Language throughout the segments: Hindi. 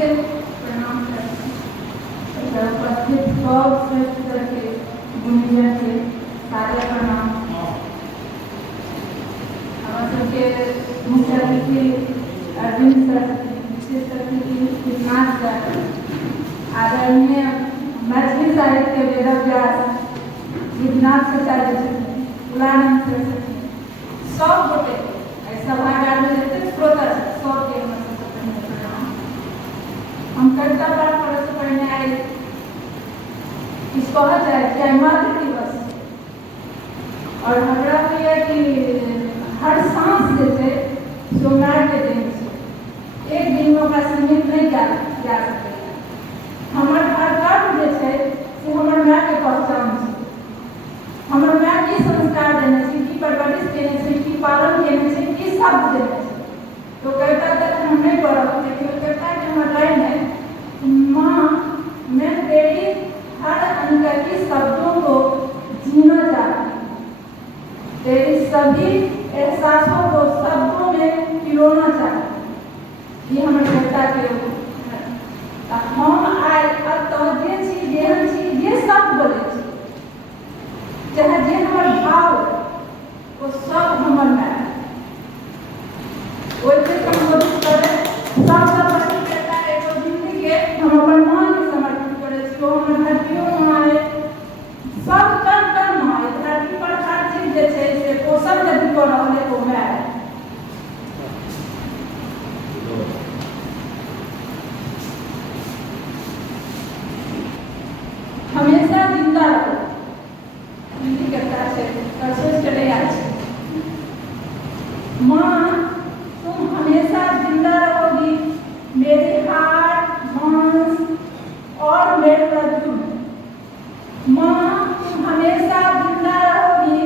के प्रणाम करते हैं। उपस्थित सब श्रेष्ठ करके गुणीजन के सारे प्रणाम। हमारे सबके मुख्य अतिथि अरविंद सर, विशेष अतिथि विश्वनाथ सर, आदरणीय मैथिली साहित्य वेदव्यास विश्वनाथ आचार्य गुलानंद सरस्वती, सब गोटे सभागार में जते श्रोता सबके प्रणाम। हम कविता पाठ करने से पढ़ने आए इस कहा जाए क्या मातृ दिवस, और हमरा प्रिय कि हर सांस जैसे सोमवार के दिन से एक दिन में सीमित नहीं जा सके। हमार हर कर्म जैसे से हमार माँ के पहचान है, हमार माँ की संस्कार देने से, की परवरिश देने से, की पालन देने से, की शब्द देने से। तो कविता तक हम नहीं पढ़ा, लेकिन कविता के हमारे लाइन है, माँ मैं तेरी हर अनकही शब्दों को जीना चाहती हूँ, तेरी सभी एहसासों को शब्दों में पिरोना चाहती हूँ। ये हमारे कविता के हम आए अब तो जे चीज जेहन चीज ये सब बोले छी, चाहे जे हमर भाव वो सब हमर में ओइसे संबोधित करे सब समर्पित करता है। एगो जिंदगी के हम अपन मन के समर्पित करे छी। वो हमर धरतियों में आए सब कण कण में आए, धरती पर हर चीज जे छै से पोषण यदि कर रहल है वो में आए। हमेशा जिंदा रहो, हिंदी कहता है परसों चले आज। माँ तुम हमेशा जिंदा रहोगी, मेरे हार्ट मांस और मेरे रज्जु। माँ तुम हमेशा जिंदा रहोगी,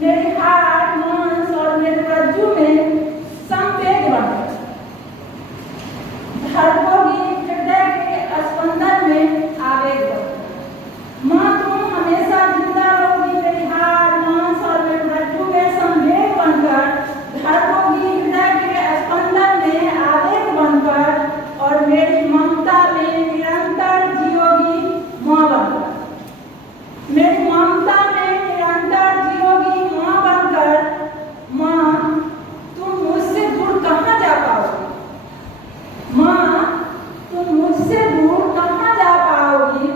मेरे हार्ट मांस और मेरे रज्जु में संवेद बनकर धड़कोगी, हृदय के स्पंदन में आवेग बनकर। माँ तुम हमेशा जिंदा रहोगी, मेरी हार मांस और मेरे रज्जु में संवेद बनकर धड़कोगी, हृदय के स्पंदन में आवेग बनकर, और मेरी ममता में निरंतर जियोगी माँ बनकर। मेरी ममता में निरंतर जियोगी माँ बनकर। माँ तुम मुझसे दूर कहाँ जा पाओगी, माँ तुम मुझसे दूर कहाँ जा पाओगी,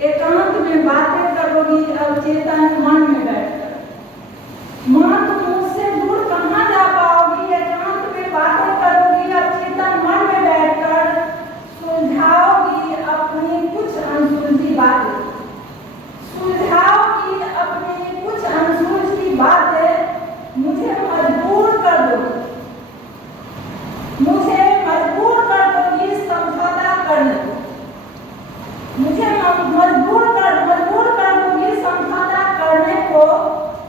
एकांत में बातें करोगी अवचेतन मन में बैठकर। माँ तुम मुझसे दूर कहाँ जा पाओगी, एकांत में बातें करोगी अवचेतन मन में बैठकर। सुलझाओगी अपनी कुछ अनसुलझी बातें, सुलझाओगी अपनी कुछ अनसुलझी बातें। मुझे मजबूर कर दोगी, मुझे मजबूर कर दोगी समझौता करने को। मुझे मजबूर कर दूंगी समझौता करने को,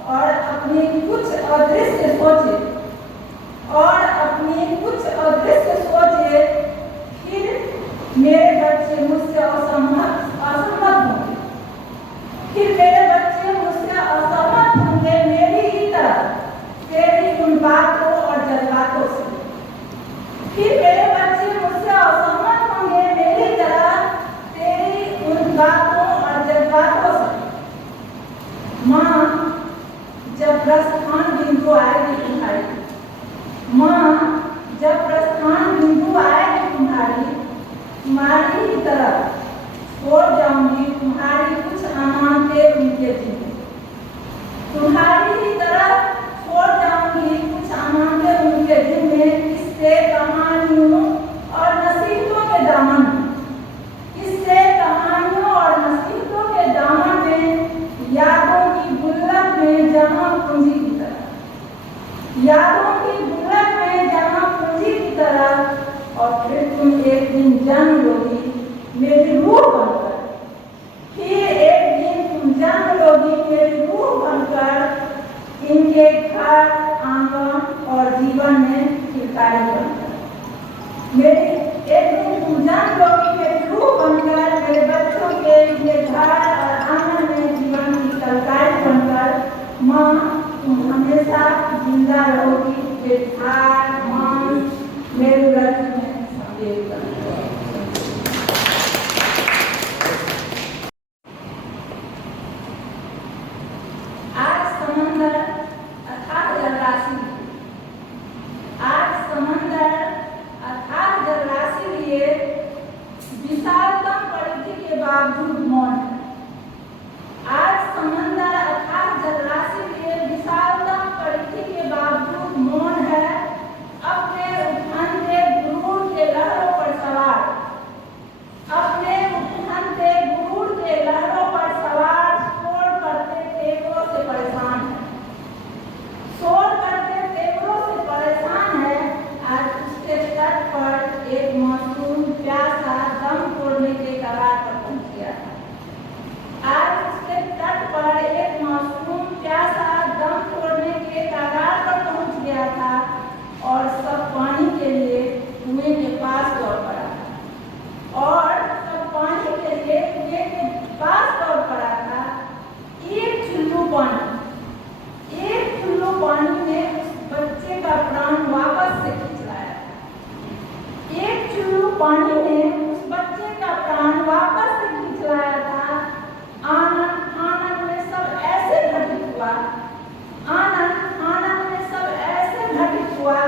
और अपनी कुछ अदृश्य सोचे, और अपनी कुछ अदृश्य सोचे। फिर मेरे बच्चे मुझसे असहमत होंगे, फिर मेरे बच्चे मुझसे असहमत होंगे मेरी ही तरह, तेरी उन बातों और जज्बातों से। फिर मेरे बच्चे मुझसे असहमत होंगे मेरी तरह, तेरी उन बातों और जज्बातों से। माँ जब प्रस्थान बिंदु आएगी तुम्हारी, माँ जब प्रस्थान बिंदु आएगी तुम्हारी, तुम्हारी ही तरह छोड़ जाऊंगी तुम्हारी कुछ अमानतें उनके जिम्मे। तुम्हारी ही तरह छोड़ जाऊंगी कुछ अमानतें उनके जिम्मे। इससे कहानियों और नसीबों के दामन, इससे कहानियों और नसीबों के दामन में, यादों की गुल्लक में जहाँ पूंजी की तरह, यादों की गुल्लक में जहाँ पूंजी की तरह। और फिर तुम एक दिन जन्म लोगी मेरी रूह बनकर, फिर एक दिन तुम जन्म लोगी मेरी रूह बनकर, इनके घर आंगन और जीवन में चिरकारी बनकर। मेरे एक दिन तुम जन्म लोगी मेरी रूह बनकर, मेरे बच्चों के घर और आंगन में जीवन की कलकारी बनकर। माँ तुम हमेशा जिंदा रहोगी, मेरे हार मांस मेरे रक्त में संवेद बनकर। बावजूद मौन है। आज समंदर अथाह जलराशि के विशालतम परिधि के बावजूद मौन है। अपने उफनते गुरूर के लहरों पर सवार, अपने उफनते गुरूर के लहरों पर सवार शोर करते तेवरों से परेशान है, शोर करते तेवरों से परेशान है। आज उसके तट पर एक मासूम प्यासा दम तोड़ने के कगार पर पहुंच गया था। आज उसके तट पर एक मासूम प्यासा दम तोड़ने के कगार पर पहुंच गया था और सब पानी के लिए कुएं के पास दौड़ पड़ा और सब पानी के लिए कुएं के पास दौड़ पड़ा था। एक चुल्लू पानी में उस बच्चे का प्राण वापस से खींच लाया। एक चुल्लू पानी में उस बच्चे का प्राण वापस से खींच लाया था। आनंद में सब ऐसे घटित हुआ, आनंद में सब ऐसे घटित हुआ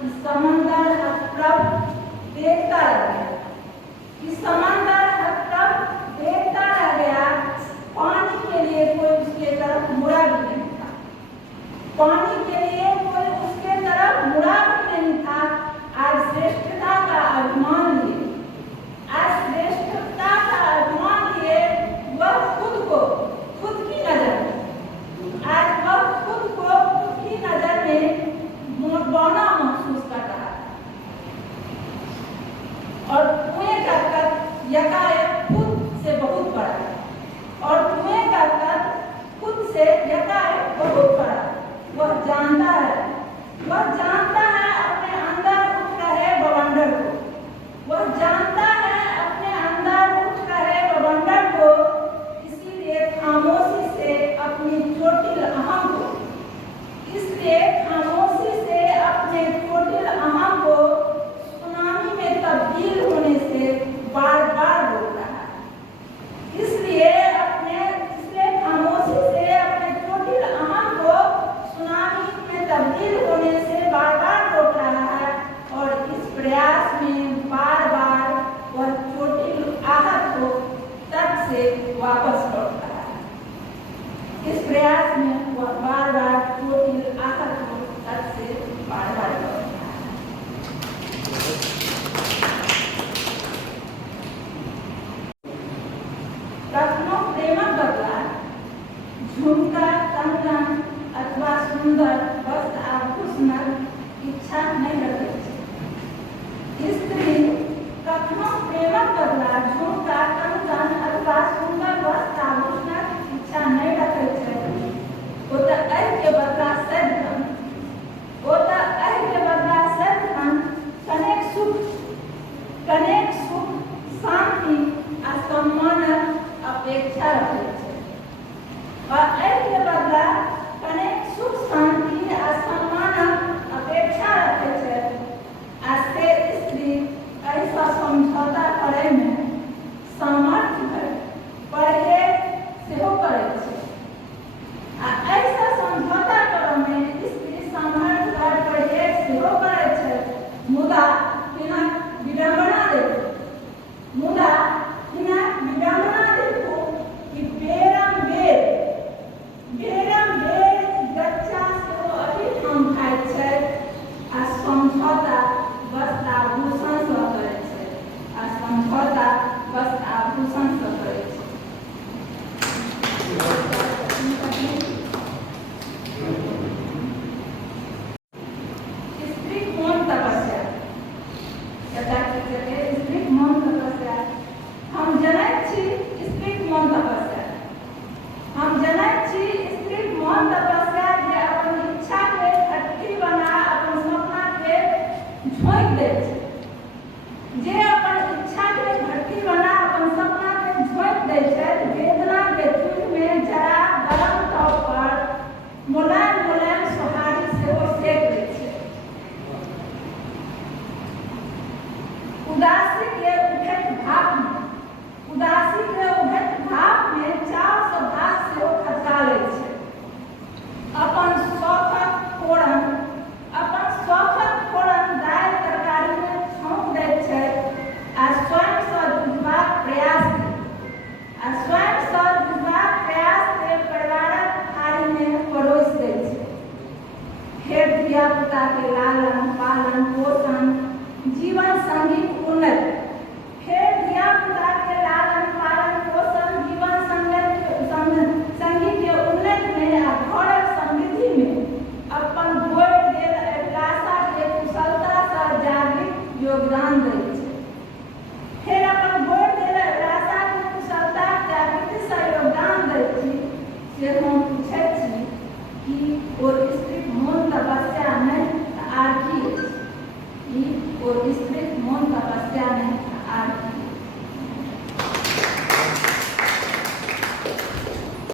कि समंदर हतप्रभ देखता रह गया, कि समंदर हतप्रभ देखता रह गया। पानी के लिए कोई उसके तरफ मुड़ा भी नहीं था, पानी के लिए कोई उसके तरफ मुड़ा भी नहीं था। आज श्रेष्ठता का अभिमान लिए, आज श्रेष्ठता का अभिमान लिए वह खुद की नजर में, आज वह खुद की नजर में बौना महसूस कर रहा है और कुएं का कद यकायक खुद से बहुत बड़ा है, और कुएं का कद खुद से यकायक बहुत बड़ा है। वह जानता है, वह जानता है अपने अंदर उठ रहे बवंडर को, वह जानता है अपने अंदर उठ रहे बवंडर को। इसीलिए खामोशी से अपनी चोटिल अहम को, इसलिए खामोशी से अपने चोटिल अहम को सुनामी में तब्दील होने से बार बार रोक रहा है। इसलिए खामोशी से अपने चोटिल अहम को सुनामी में तब्दील होने से बार बार रोक रहा है और इस प्रयास में बार बार वह चोटिल आहत को तट से वापस लौट रहा है। इस प्रयास में वह बार बार चोटिल आहत को तट से बार बार लौट रहा है। कखनो प्रेमक बदला झुमका कंगन अथवा सुंदर वस्त्र आभूषणक इच्छा नहीं रखै छै। स्त्री कखनो प्रेमक बदला झुमका कंगन अथवा सुंदर वस्त्र आभूषणक इच्छा नहीं रखै छै। ओ तऽ एहि के बदला सदिखन कनेक सुख शांति आ सम्मानक अपेक्षा रखै छै।